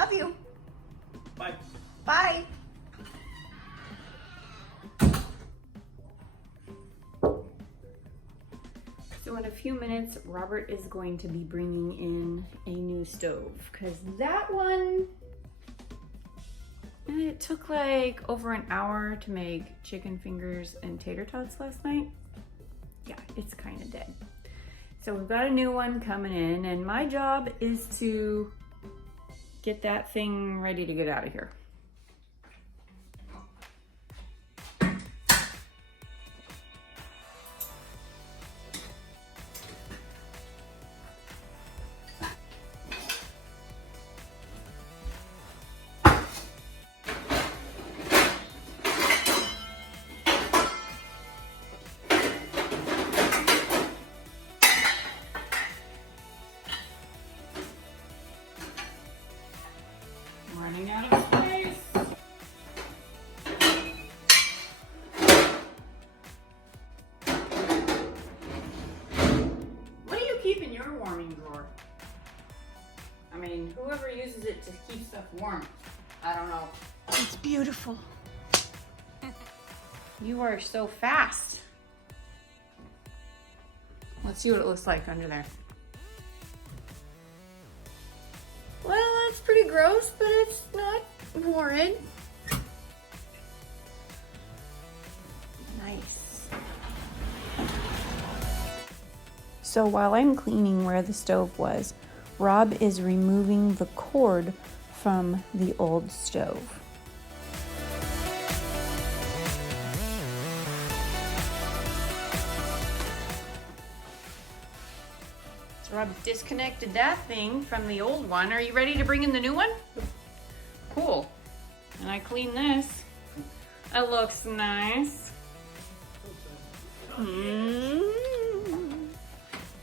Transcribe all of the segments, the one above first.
Love you. Bye. Bye. So in a few minutes, Robert is going to be bringing in a new stove because that one, it took like over an hour to make chicken fingers and tater tots last night. Yeah, it's kind of dead. So we've got a new one coming in and my job is to get that thing ready to get out of here. Running out of space. What do you keep in your warming drawer? I mean, whoever uses it to keep stuff warm, I don't know. It's beautiful. You are so fast. Let's see what it looks like under there. Well, that's pretty gross, but it's not horrid. Nice. So while I'm cleaning where the stove was, Rob is removing the cord from the old stove. Rob disconnected that thing from the old one. Are you ready to bring in the new one? Cool. And I clean this. It looks nice.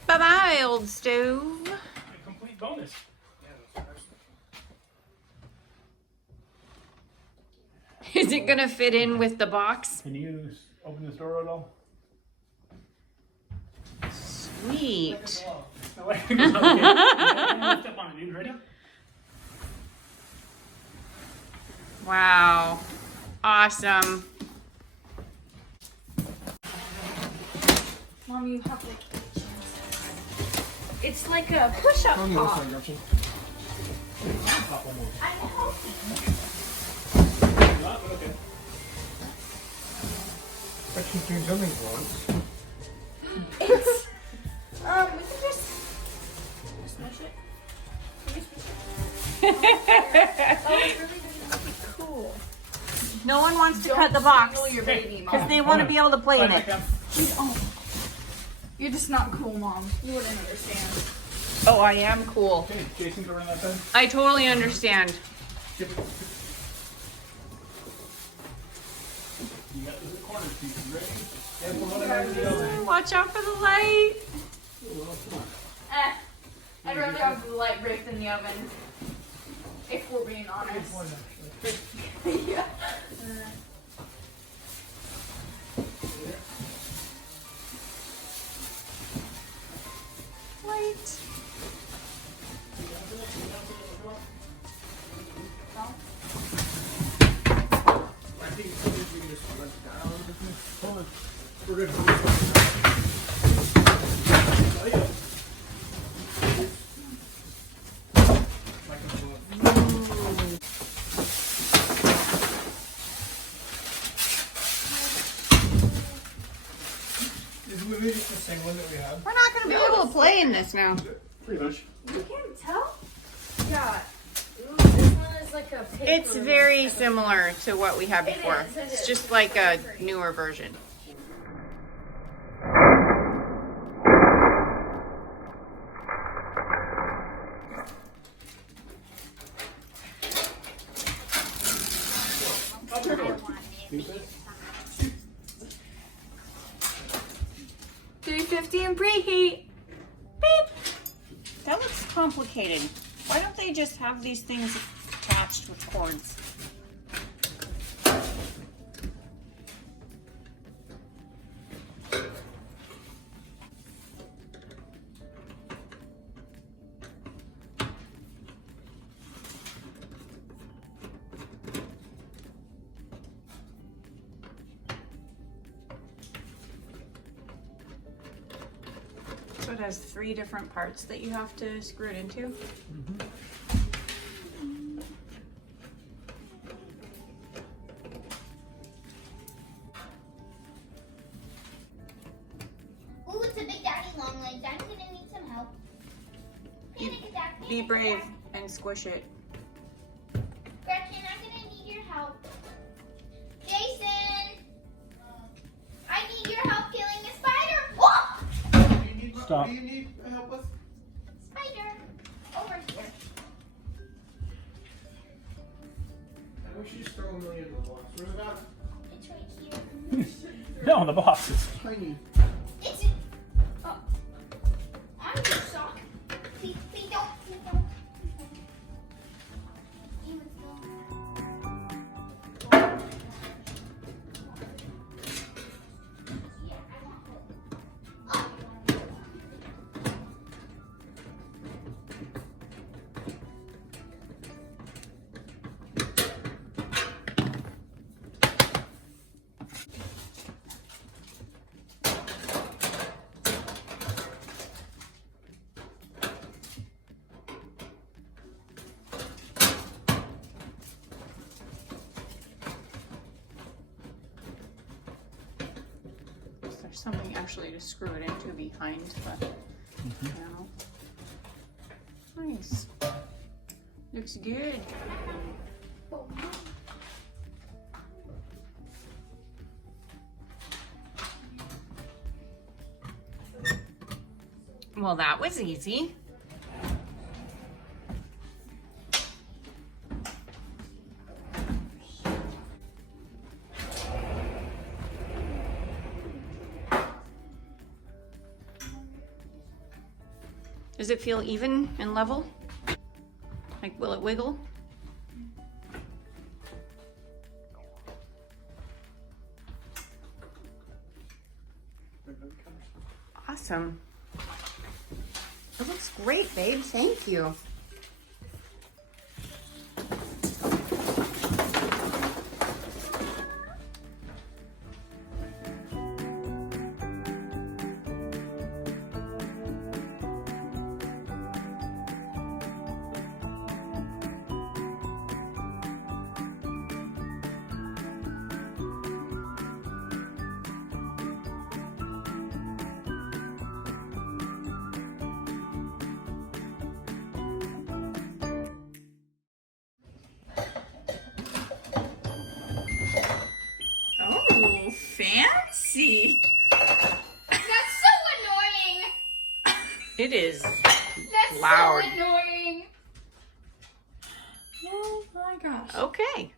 Bye-bye, old stove. A complete bonus. Is it gonna fit in with the box? Can you open this door at all? Sweet. Okay. Lift up on it, dude. Ready? Wow. Awesome. Mom, you have like it's like a push-up pop. I know. Okay. But she's doing something once. It's we can just smush it. Can we smush it? Oh, it's really cool. No one wants to cut the box Your baby, because Mom. they want to be able to play in it. You're just not cool, Mom. You wouldn't understand. Oh, I am cool. Okay, Jason, go around that side. I totally understand. Yep. You got this corner piece ready. And we'll let it out of the oven. Watch out for the light. Well, come on. I'd rather have the light break than the oven. If we're being honest. Yeah. Light. I think we can just let it down. Hold on. We're good. Oh, yeah. Is the movie just the same one that we have? We're not going to be able to play in this now. Pretty much. You can't tell? Yeah. Ooh, this one is like a paper. It's very similar to what we had before. It is. It's just like a newer version. Stupid. 350 and preheat. Beep. That looks complicated. Why don't they just have these things attached with cords? So it has 3 different parts that you have to screw it into. Ooh, it's a big daddy long legs. I'm gonna need some help. Be brave and squish it. Gretchen, I'm gonna need your help. Jason! I need your help killing a spider! Oh! Stop. Do you need help with? Spider! Over here. I wish you just throw a million in the box. Where's that? It's right here. No, the box is Tiny. It's... Oh. I'm your sock. Please, please don't. Please don't. Please don't. Yeah, I want hope. Oh. There's something actually to screw it into behind the panel. Nice. Looks good. Well, that was easy. Does it feel even and level? Like, will it wiggle? Awesome. It looks great, babe. Thank you. Oh, fancy. That's so annoying. It is. That's Loud. so annoying. Oh my gosh. Okay.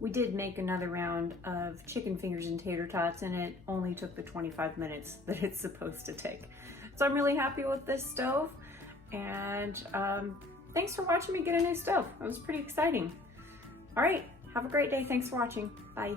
We did make another round of chicken fingers and tater tots, and it only took the 25 minutes that it's supposed to take. So I'm really happy with this stove, and thanks for watching me get a new stove. It was pretty exciting. All right, have a great day. Thanks for watching. Bye.